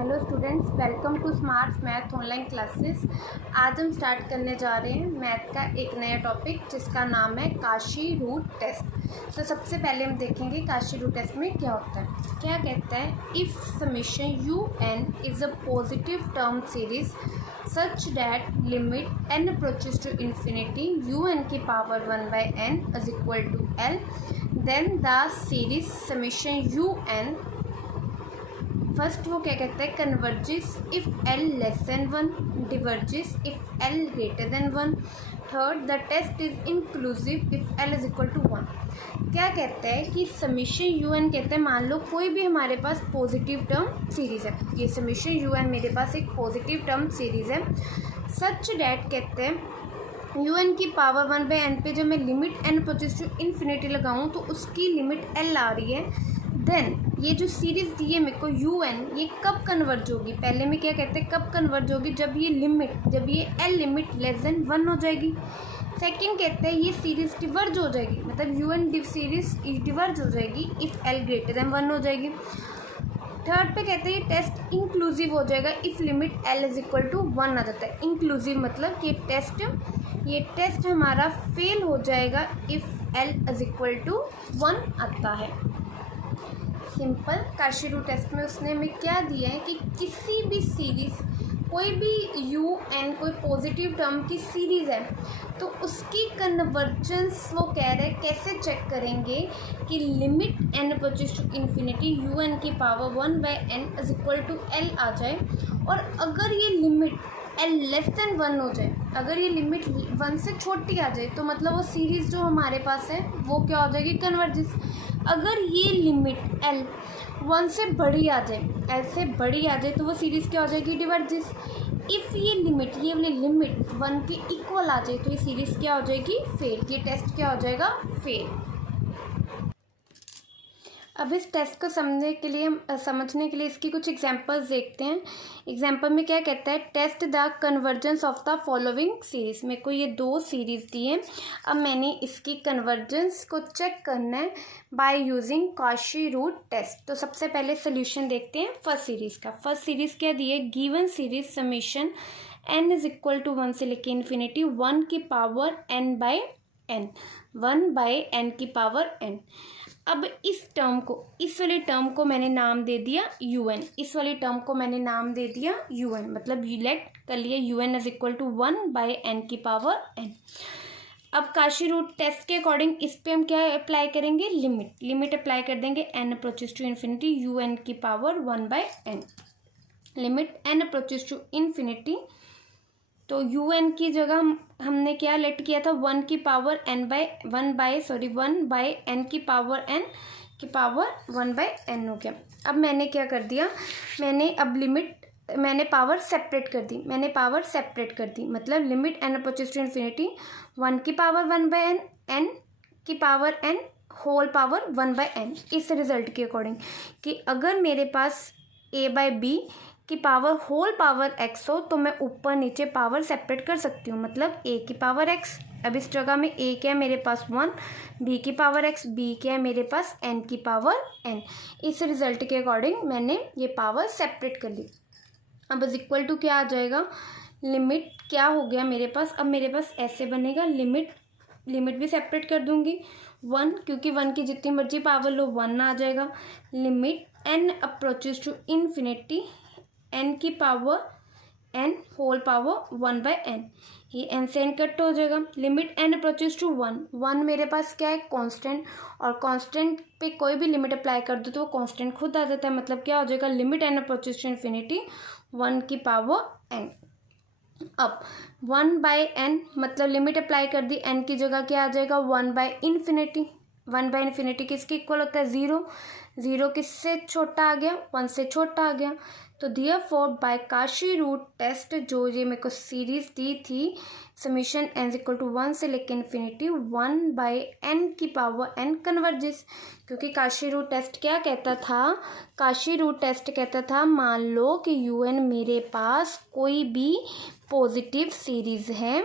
Hello students, welcome to smart math online classes. आज हम start करने जा रहे हैं मैथ का एक नया टॉपिक जिसका नाम है काशी रूट टेस्ट। तो सबसे पहले हम देखेंगे काशी रूट टेस्ट में क्या होता है। क्या कहता है, if summation u n is a positive term series such that limit n approaches to infinity u n की power 1/n is equal to L, then the series summation u n first वो क्या कहता है, converges if L less than 1, diverges if L greater than 1, third the test is inclusive if L is equal to 1। क्या कहता है कि summation u N कहते हैं, मान लो कोई भी हमारे पास पॉजिटिव टर्म सीरीज़ है, ये समेशन यू एन मेरे पास एक पॉजिटिव टर्म सीरीज़ है। सच डैट कहते हैं यू एन की पावर 1/n पे जब मैं limit n approaches to infinity लगाऊँ तो उसकी लिमिट एल आ रही है। देन ये जो सीरीज़ दी है मेरे को यू एन, ये कब कन्वर्ज होगी, पहले में क्या कहते हैं कब कन्वर्ज होगी, जब ये एल लिमिट लेस देन 1 हो जाएगी। सेकंड कहते हैं ये सीरीज़ डिवर्ज हो जाएगी, मतलब यू एन सीरीज़ डिवर्ज हो जाएगी इफ़ एल ग्रेटर देन 1 हो जाएगी। थर्ड पे कहते हैं ये टेस्ट इंक्लूसिव हो जाएगा if limit L is equal to 1 आ जाता है। इंक्लूसिव मतलब ये टेस्ट हमारा फेल हो जाएगा if L is equal to 1 आता है। सिंपल काशी रूट टेस्ट में उसने हमें क्या दिया है कि किसी भी सीरीज़, कोई भी यू एन कोई पॉजिटिव टर्म की सीरीज़ है तो उसकी कन्वर्जेंस वो कह रहे हैं कैसे चेक करेंगे कि limit n approaches to infinity u n की power 1/n is equal to L आ जाए, और अगर ये लिमिट एल लेस देन 1 हो जाए, अगर ये लिमिट 1 से छोटी आ जाए तो मतलब वो सीरीज़ जो हमारे पास है वो क्या हो जाएगी, कन्वर्जेस। अगर ये लिमिट एल 1 से बड़ी आ जाए, एल से बड़ी आ जाए तो वो सीरीज़ क्या हो जाएगी, डिवर्जेस। इफ़ ये वाली लिमिट 1 के इक्वल आ जाए तो ये सीरीज़ क्या हो जाएगी, फेल। ये टेस्ट क्या हो जाएगा, फेल। अब इस टेस्ट को समझने के लिए इसकी कुछ एग्जांपल्स देखते हैं। एग्जांपल में क्या कहता है, test the convergence of the following series. मेरे को ये 2 सीरीज़ दी है, अब मैंने इसकी कन्वर्जेंस को चेक करना है by using Cauchy root test. तो सबसे पहले सोल्यूशन देखते हैं फर्स्ट सीरीज़ का। फर्स्ट सीरीज़ क्या दी है, given series summation n is equal to 1 से लेके इन्फिनिटी 1 की पावर n/n, 1/n की पावर n। अब इस वाले टर्म को मैंने नाम दे दिया un, इस वाले टर्म को मैंने नाम दे दिया un, मतलब लेट कर लिया un is equal to 1/n की पावर n। अब काशी रूट टेस्ट के अकॉर्डिंग इस पे हम क्या अप्लाई करेंगे, लिमिट अप्लाई कर देंगे n approaches to infinity un की power 1/n। Limit n approaches to infinity, तो यू एन की जगह हमने क्या लेट किया था, 1 की पावर n/1 बाई एन की पावर n की पावर 1/n हो गया। अब मैंने क्या कर दिया, मैंने पावर सेपरेट कर दी, मतलब limit n approaches to infinity 1 की पावर 1/n, n की power n whole power 1/n। इस रिजल्ट के अकॉर्डिंग कि अगर मेरे पास a/b की पावर होल पावर x हो तो मैं ऊपर नीचे पावर सेपरेट कर सकती हूँ, मतलब a की पावर x। अब इस जगह में a क्या है मेरे पास 1, b की पावर x, b क्या है मेरे पास n की पावर n। इस रिजल्ट के अकॉर्डिंग मैंने ये पावर सेपरेट कर ली। अब इज इक्वल टू क्या आ जाएगा, लिमिट क्या हो गया मेरे पास, अब मेरे पास ऐसे बनेगा, लिमिट भी सेपरेट कर दूंगी 1, क्योंकि 1 की जितनी मर्जी पावर लो 1 आ जाएगा। Limit n approaches to infinity n की power n whole power 1/n, ये n से n कट हो जाएगा। लिमिट n अप्रोचेस टू 1 मेरे पास क्या है, कांस्टेंट, और कांस्टेंट पे कोई भी लिमिट अप्लाई कर दो तो वो कांस्टेंट खुद आ जाता है, मतलब क्या हो जाएगा, limit n approaches to infinity 1 की पावर n। अब 1/n मतलब लिमिट अप्लाई कर दी, n की जगह क्या आ जाएगा, 1/इन्फिनिटी। 1/इन्फिनिटी किसके इक्वल होता है, 0 किससे छोटा आ गया, 1 से छोटा आ गया। तो therefore by Cauchy root test, जो ये मेरे को सीरीज़ दी थी समीशन n इक्वल टू 1 से लेकर इन्फिनिटी 1/n की पावर n कन्वर्जेस, क्योंकि काशी रूट टेस्ट क्या कहता था, मान लो कि un मेरे पास कोई भी पॉजिटिव सीरीज़ है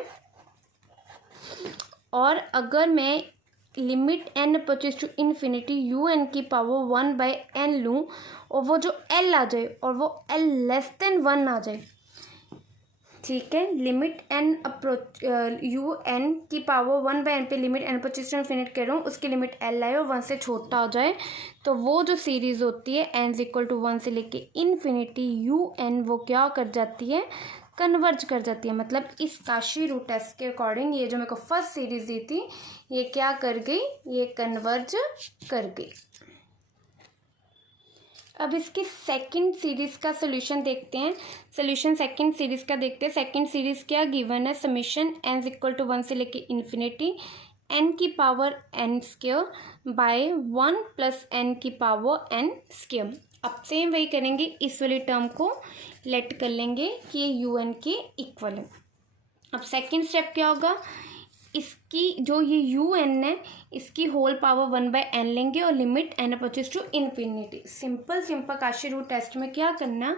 और अगर मैं limit n approaches to infinity u n की पावर 1/n लूँ और वो जो l आ जाए और वो l लेस देन 1 आ जाए, ठीक है। Limit n approach u n की पावर 1/n पे limit n approaches to infinite कर रहा हूँ, उसकी लिमिट l आए और 1 से छोटा हो जाए, तो वो जो सीरीज़ होती है n इक्वल टू 1 से लेके इन्फिनिटी यू एन, वो क्या कर जाती है, कन्वर्ज कर जाती है। मतलब इस काशी रूट टेस्ट के अकॉर्डिंग ये जो मेरे को फर्स्ट सीरीज़ दी थी, ये क्या कर गई, ये कन्वर्ज कर गई। अब इसकी सेकंड सीरीज़ का सोल्यूशन देखते हैं। सोल्यूशन सेकंड सीरीज़ का देखते हैं। सेकंड सीरीज़ क्या गिवन है, समीशन n इक्वल टू 1 से लेके इन्फिनिटी n की power n square by 1 plus n की पावर n स्क्वायर। अब सेम वही करेंगे, इस वाली टर्म को लेट कर लेंगे कि ये यू एन के इक्वल है। अब सेकंड स्टेप क्या होगा, इसकी जो ये यू एन है इसकी होल पावर 1/n लेंगे और limit n approaches to infinity. Simple Cauchy root test में क्या करना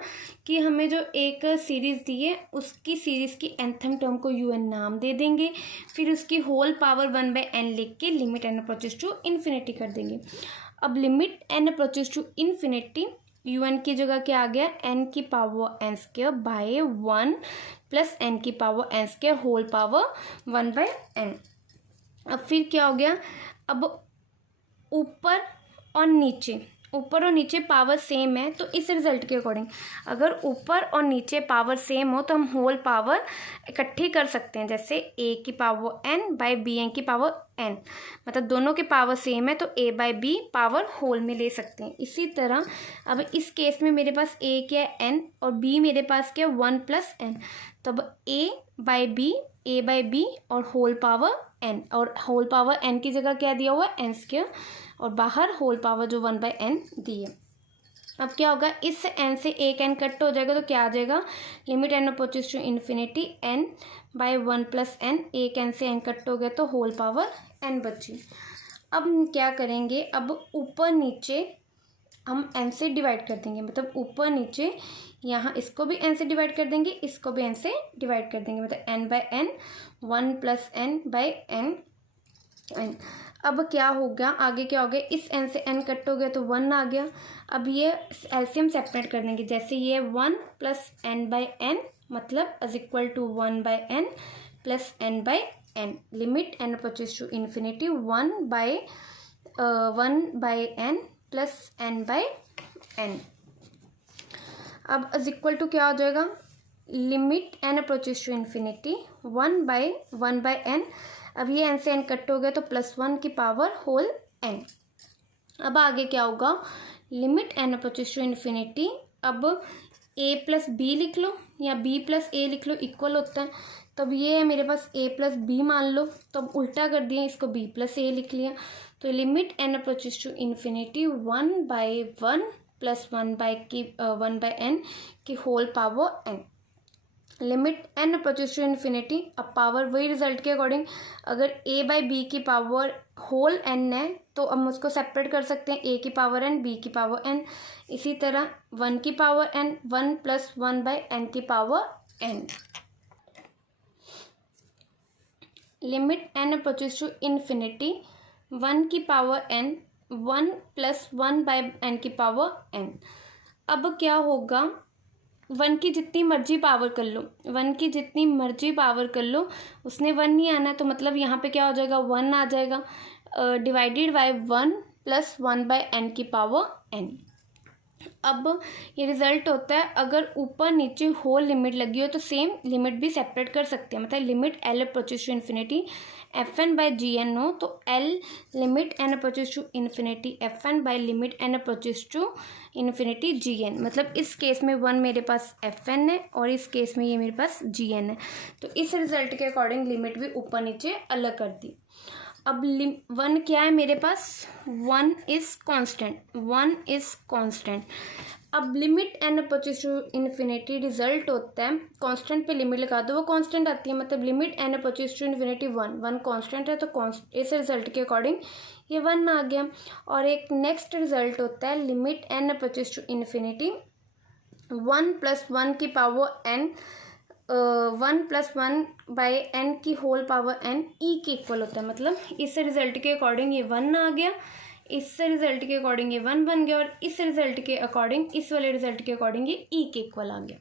कि हमें जो एक सीरीज़ दी है उसकी सीरीज़ की nth टर्म को यू एन नाम दे देंगे, फिर उसकी होल पावर 1/n लिख के limit n approaches to infinity कर देंगे। अब limit n approaches to infinity u n की जगह क्या आ गया, n की power n square by 1 plus n की power n square whole power 1/n। अब फिर क्या हो गया, अब ऊपर और नीचे पावर सेम है, तो इस रिजल्ट के अकॉर्डिंग अगर ऊपर और नीचे पावर सेम हो तो हम होल पावर इकट्ठी कर सकते हैं, जैसे a की पावर n बाय bn की पावर n, मतलब दोनों के पावर सेम है तो a by b power whole में ले सकते हैं। इसी तरह अब इस केस में मेरे पास a क्या है n और b मेरे पास क्या 1 प्लस n, तो अब a बाय b और होल पावर n, और होल पावर n की जगह क्या दिया हुआ है n स्क्वायर, और बाहर होल पावर जो 1/n दी है। अब क्या होगा, इस n से एक n कट हो जाएगा तो क्या आ जाएगा, limit n approaches to infinity n by 1 plus n, एक n से n कट हो गया तो होल पावर n बची। अब हम क्या करेंगे, अब ऊपर नीचे हम n से डिवाइड कर देंगे, मतलब ऊपर नीचे यहाँ इसको भी n से डिवाइड कर देंगे, इसको भी n से डिवाइड कर देंगे, मतलब n by n 1 plus n by n। अब क्या हो गया, आगे क्या हो गया, इस n से n कट हो गया तो 1 आ गया। अब ये एलसीएम सेपरेट कर देंगे, जैसे ये 1 प्लस n बाय n मतलब is equal to 1 by n plus n by n, limit n approaches to infinity 1 by n plus n by n। अब इज इक्वल टू क्या हो जाएगा, limit n approaches to infinity 1 by n। अब ये n से n cut हो गया तो प्लस 1 की पावर होल n। अब आगे क्या होगा, limit n approaches to infinity, अब a प्लस बी लिख लो या b प्लस a लिख लो, इक्वल होता है। तो अब ये है मेरे पास a प्लस बी मान लो, तो अब उल्टा कर दिया, इसको b प्लस a लिख लिया, तो limit n approaches to infinity 1/1 plus 1/n की whole power n, limit n approaches to infinity. अब पावर वही रिजल्ट के अकॉर्डिंग, अगर a बाई बी की पावर होल n है तो हम उसको सेपरेट कर सकते हैं, a की पावर n b की पावर n। इसी तरह 1 की पावर n 1 प्लस 1/n की power n, limit n approaches to infinity 1 की पावर n 1 प्लस 1/n की पावर n। अब क्या होगा, 1 की जितनी मर्जी पावर कर लो, 1 की जितनी मर्जी पावर कर लो, उसने 1 नहीं आना है, तो मतलब यहाँ पे क्या हो जाएगा, 1 आ जाएगा, डिवाइडेड बाय 1 प्लस 1/n की पावर n। अब ये रिजल्ट होता है, अगर ऊपर नीचे होल लिमिट लगी हो तो सेम लिमिट भी सेपरेट कर सकते हैं, मतलब limit l approaches to infinity fn by gn हो तो l limit n approaches to infinity fn by limit n approaches to infinity gn, मतलब इस केस में 1 मेरे पास fn है और इस केस में ये मेरे पास gn है, तो इस रिजल्ट के अकॉर्डिंग लिमिट भी ऊपर नीचे अलग कर दी। अब 1 क्या है मेरे पास, 1 इज़ कांस्टेंट। अब limit n approaches to infinity result होता है, कांस्टेंट पे लिमिट लगा दो वो कांस्टेंट आती है, मतलब limit n approaches to infinity 1 constant है तो इस रिजल्ट के अकॉर्डिंग ये 1 आ गया। और एक नेक्स्ट रिजल्ट होता है, limit n approaches to infinity 1 plus 1 की पावर n 1 + 1/n की होल पावर n e के इक्वल होता है। मतलब इस रिजल्ट के अकॉर्डिंग ये 1 आ गया, इस रिजल्ट के अकॉर्डिंग ये 1 बन गया, और इस रिजल्ट के अकॉर्डिंग, इस वाले रिजल्ट के अकॉर्डिंग ये e के इक्वल आ गया।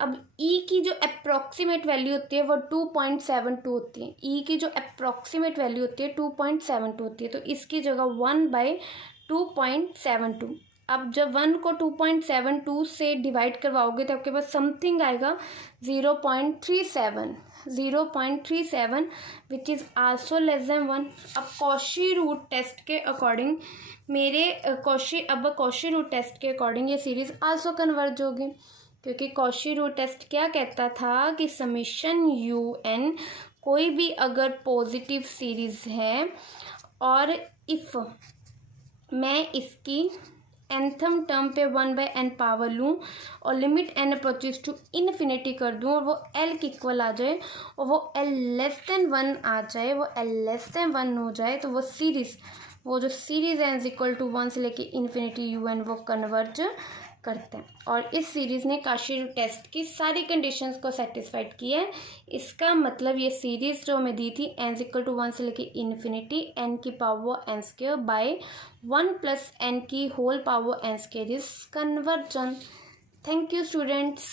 अब e की जो अप्रॉक्सीमेट वैल्यू होती है वो 2.72 होती है। e की जो अप्रॉक्सीमेट वैल्यू होती है 2.72 होती है, तो इसकी जगह 1/2.72। अब जब 1 को 2.72 से डिवाइड करवाओगे तो आपके पास समथिंग आएगा 0.37 which is also less than 1। अब कॉशी रूट टेस्ट के अकॉर्डिंग कॉशी रूट टेस्ट के अकॉर्डिंग ये सीरीज़ आल्सो कन्वर्ज होगी, क्योंकि कॉशी रूट टेस्ट क्या कहता था कि समीशन UN कोई भी अगर पॉजिटिव सीरीज़ है और इफ़ मैं इसकी nthम टर्म पे 1/n पावर लूँ और limit n approaches to infinity कर दूँ और वो L के इक्वल आ जाए और वो L लेस देन 1 आ जाए, वो L लेस देन 1 हो जाए, तो वो जो सीरीज़ n इक्वल टू 1 से लेके इन्फिनिटी UN वो कन्वर्ज करते हैं। और इस सीरीज़ ने कॉशी रूट टेस्ट की सारी कंडीशंस को सेटिस्फाइड किया है। इसका मतलब ये सीरीज़ जो हमें दी थी n इक्वल टू 1 से लेके इन्फिनिटी n की पावर n² बाय 1 + n की whole power n² is convergent. Thank you students.